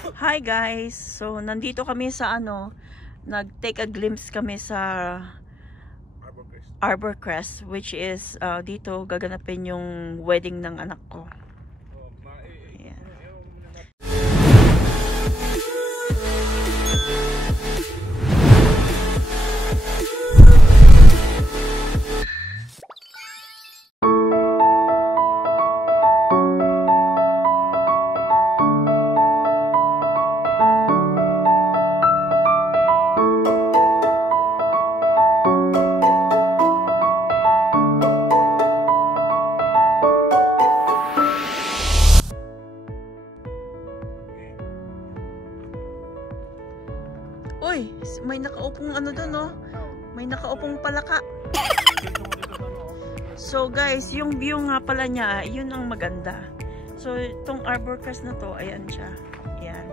Hi guys! So, nandito kami sa nag-take a glimpse kami sa Arbor Crest, which is dito gaganapin yung wedding ng anak ko. Ayan. Uy, may nakaupong doon, oh. May nakaupong palaka. So guys, yung view nga pala niya, yun ang maganda. So itong Arbor Crest na to, ayan siya. Ayan.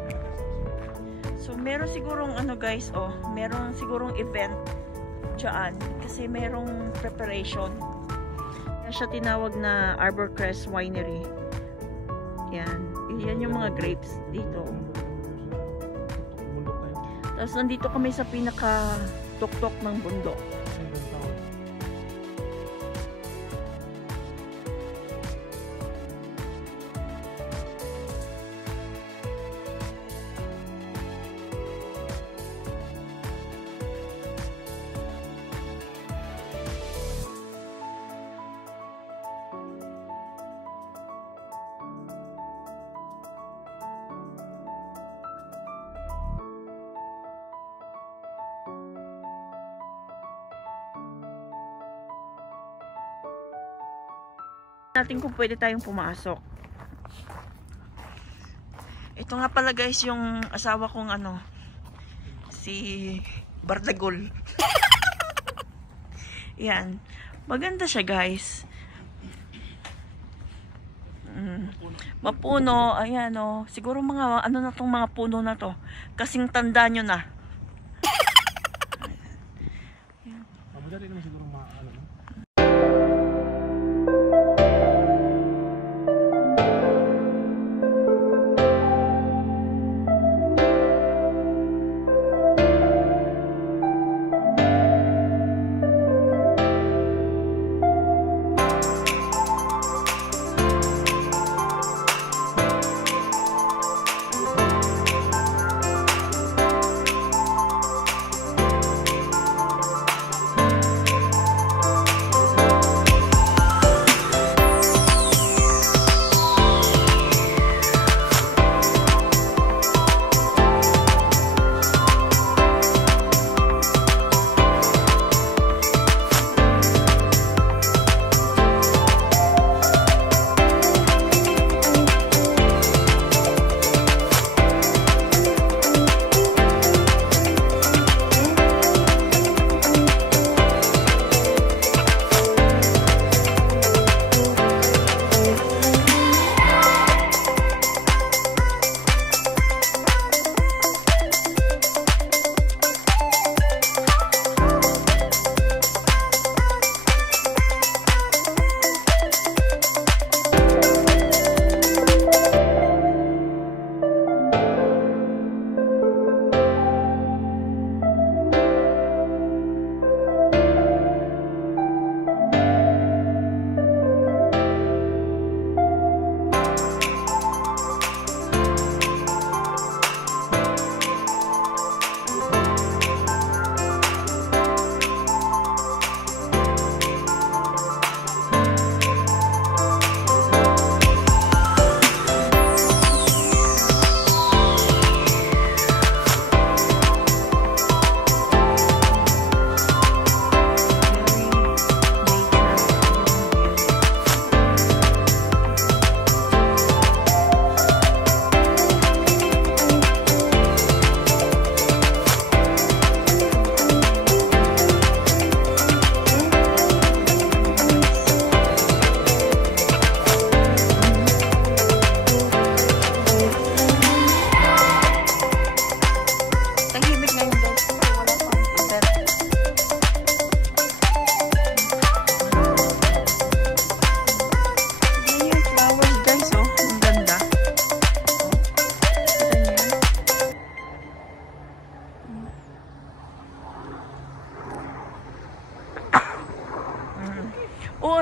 So meron sigurong guys, oh, meron sigurong event dyan kasi merong preparation. Kaya siya tinawag na Arbor Crest Winery. Ayan. Yan yung mga grapes dito. Tapos nandito kami sa pinaka-tuktok ng bundok. Natin kung pwede tayong pumasok. Ito nga pala guys yung asawa kong si Bardagol. Yan. Maganda siya guys. Mapuno. Ayan o. Siguro mga na tong mga puno na to. Kasing tanda nyo na. Madali naman siguro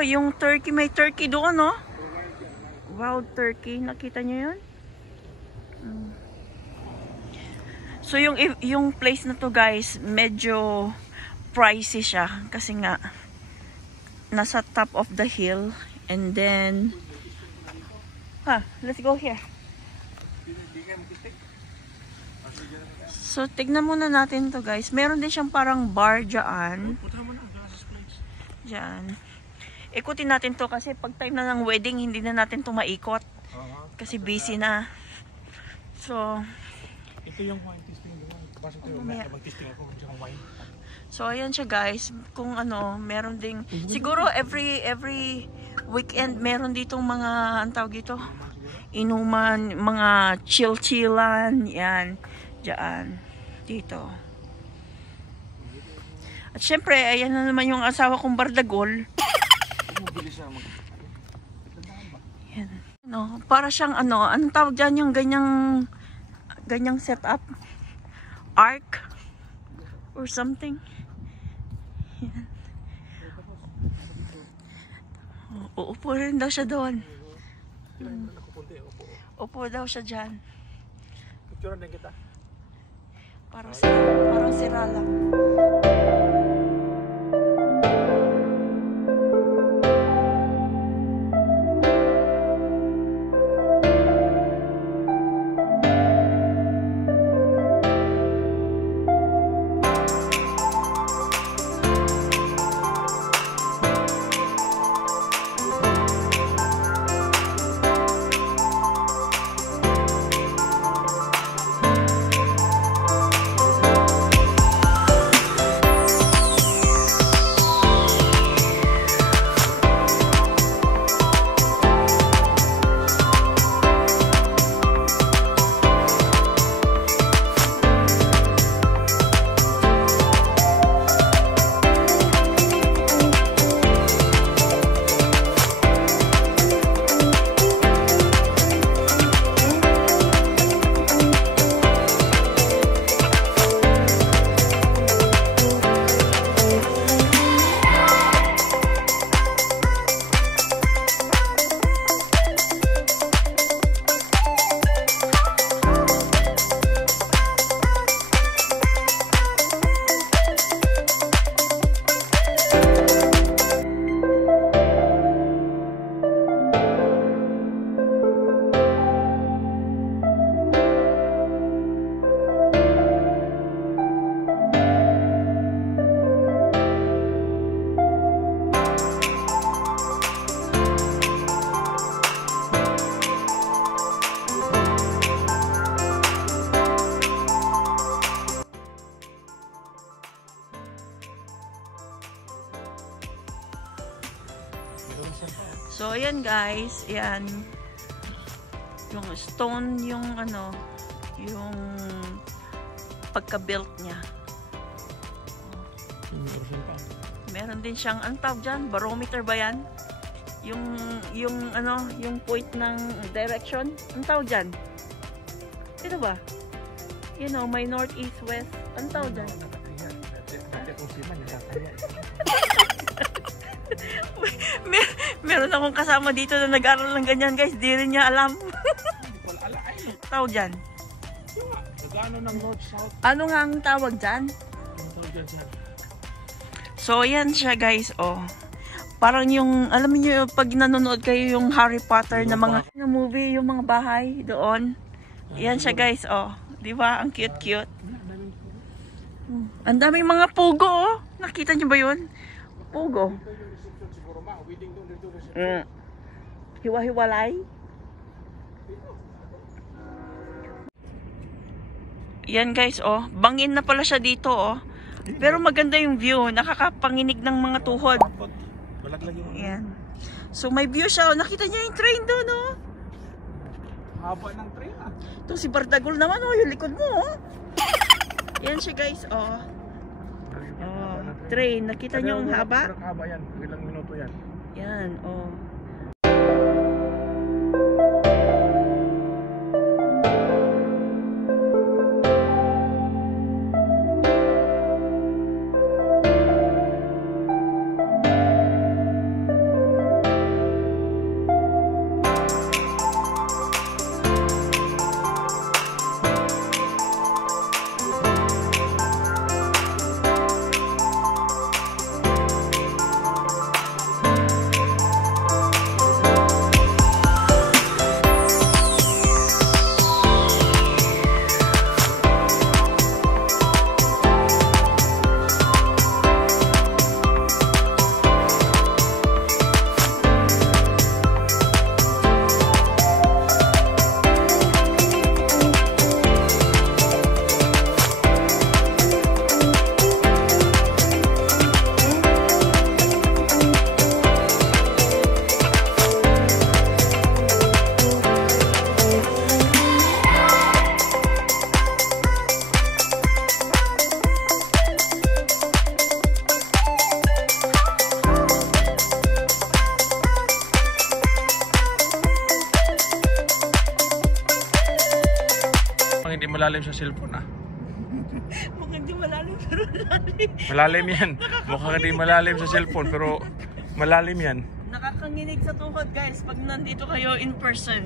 yung turkey, may turkey doon, no? Wild turkey, nakita nyo yun? So yung place na to guys, medyo pricey siya kasi nga nasa top of the hill, and then let's go here. So tignan muna natin to guys. Meron din siyang parang bar dyan. Diyan. Ikutin natin to kasi pag time na ng wedding, hindi na natin to maikot. Kasi busy na. So, ito yung wine tasting doon. Pasok tayo, mag-tasting ako ng wine. So, ayan siya guys. Kung ano, meron ding, siguro every weekend, meron ditong mga, ang tawag dito, inuman, mga chill-chillan, yan, dyan, dito. At syempre, ayan na naman yung asawa kong Bardagol. Yan. No, para siyang ano, anong tawag dyan yung ganyang setup? Arc? Or something? Yan. Uupo rin daw siya doon. Upo daw siya dyan. Picture din kita. Parang sira lang. So, ayan guys, ayan. Yung stone, yung ano, yung pagka-built niya. Meron din siyang, ang tawag dyan, barometer ba yan? Yung ano, yung point ng direction, ang tawag dyan? Ito ba? You know, may north, east, west, ang tawag dyan? Meron akong kasama dito na nag-aral ng ganyan guys, di rin niya alam. Tawag dyan? Ano nga ang tawag dyan? So yan siya guys, oh. Parang yung, alam niyo pag nanonood kayo yung Harry Potter na mga movie, yung mga bahay doon. Yan siya guys, oh. Di ba? Ang cute-cute. Ang daming mga pugo, oh. Nakita niyo ba yun? Pugo. Hiwa-hiwalay. Yan guys, oh. Bangin na pala siya dito, oh. Pero maganda yung view. Nakakapanginig ng mga tuhod. Yan. So may view siya, oh. Nakita niya yung train doon, oh. Haba ng train, ah. Ito si Bardagol naman, oh. Yung likod mo, oh. Yan siya guys, oh. Oh, train. Nakita niyo ang haba? Haba yan. Ilang minuto yan. Yan, oh. hindi malalim sa cellphone ah. Mukhang hindi malalim pero malalim. Malalim yan. Mukhang hindi malalim sa cellphone pero malalim yan. Nakakanginig sa tuhod guys pag nandito kayo in person.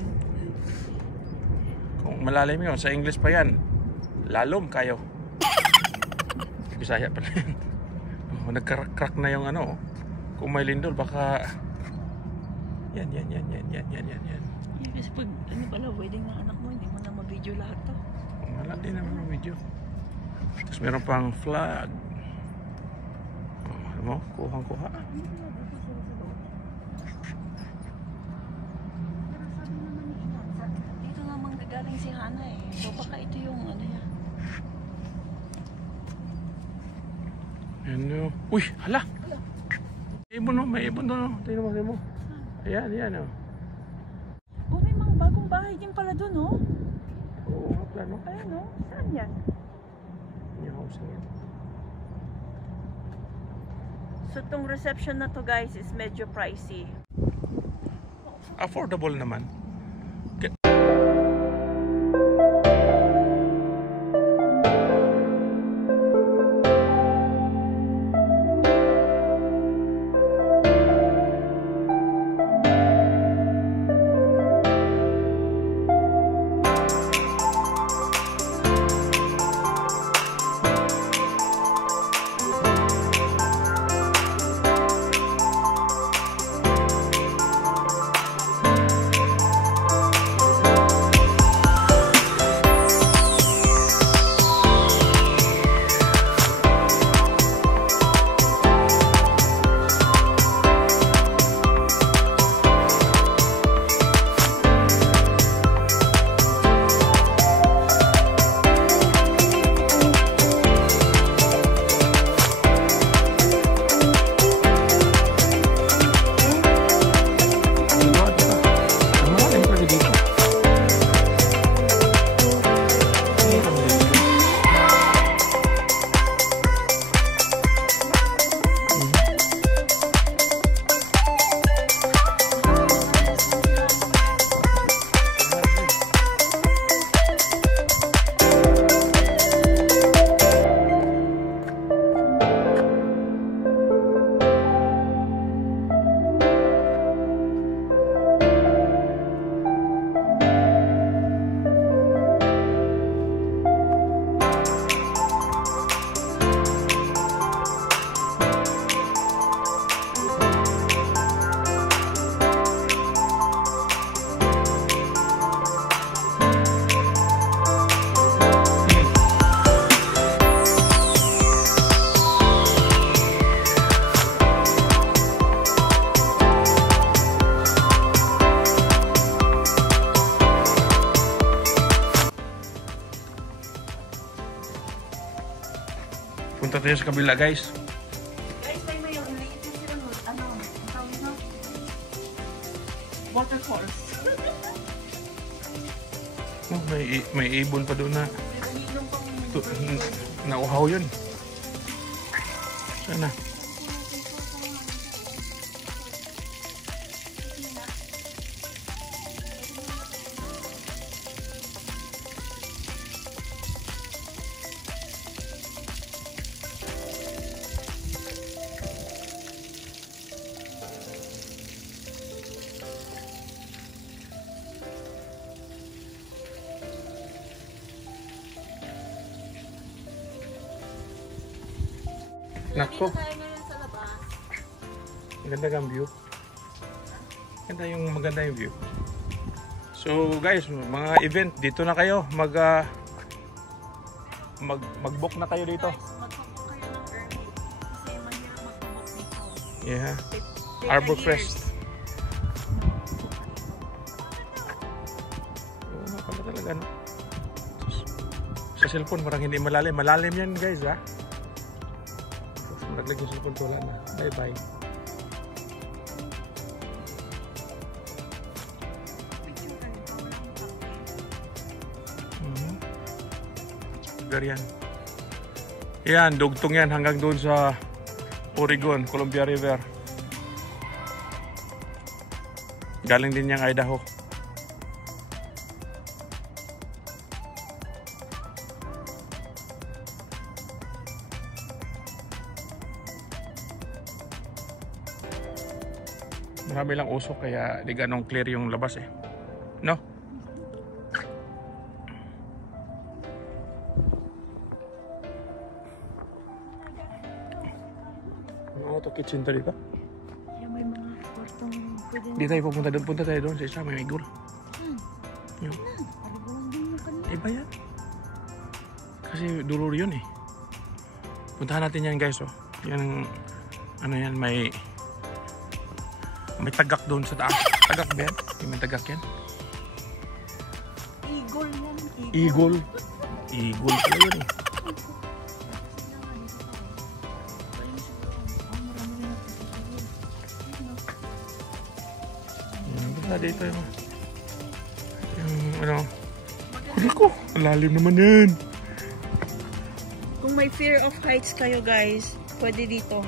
Kung malalim yun, sa English pa yan. Lalom kayo. Bisaya pala yan. Oh, nagka-crack na yung ano. Kung may lindol baka yan. Kasi pag ano pala wedding ng anak mo, hindi mo na ma-video lahat to. Wala din naman ang video. Tapos meron pang flag. Oh, ano mo? Kuhang-kuha. Dito namang gagaling si Hana eh. So baka ito yung ano yan. Ano? Uy, hala! Ibon no, may ibon doon no. Tingnan mo. Ayan oh. Oh, may mga bagong bahay din pala doon oh. Oo, plano. Ayan oh. Saan yan? Yung house na yan. So tong reception na to guys is medyo pricey. Affordable naman. Punta tayo sa kabila guys. Guys, tayo may yung latest sila no? Ano? Ang tawag na? Waterfalls. Oh, may ibon pa doon na. Nauhaw yun. Sana. Nako. Maganda ang view. Maganda yung view. So guys, mga event dito na kayo. Mag-book na kayo dito. Mag-book kayo ng early. Kasi mahirap mag-book dito. Yeah. Arbor Crest. Oo, pala talaga no. Sa cellphone parang hindi malalim. Malalim yan guys ha. Naglagay yung cellphone ko, wala na. Bye-bye. Yan. Yan, dugtong yan hanggang doon sa Oregon, Columbia River. Galing din niyang Idaho. Marami lang usok kaya di ganong clear yung labas eh. No? Ano to, kitchen to dito? Kaya may mga kwartong pwede Di tayo pupunta doon. Punta tayo doon sa isa. May migor. Yung. Iba yan. Kasi durur yun eh. Puntahan natin yan guys oh. Yan ano yan may tagak doon sa taas. Tagak ba yan? May tagak yan. Eagle yan. Eagle. Eagle pala yun eh. Punta dito yung ano. Ko, ang lalim naman yan. Kung may fear of heights kayo guys, pwede dito.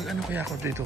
Mag ano kaya ako dito?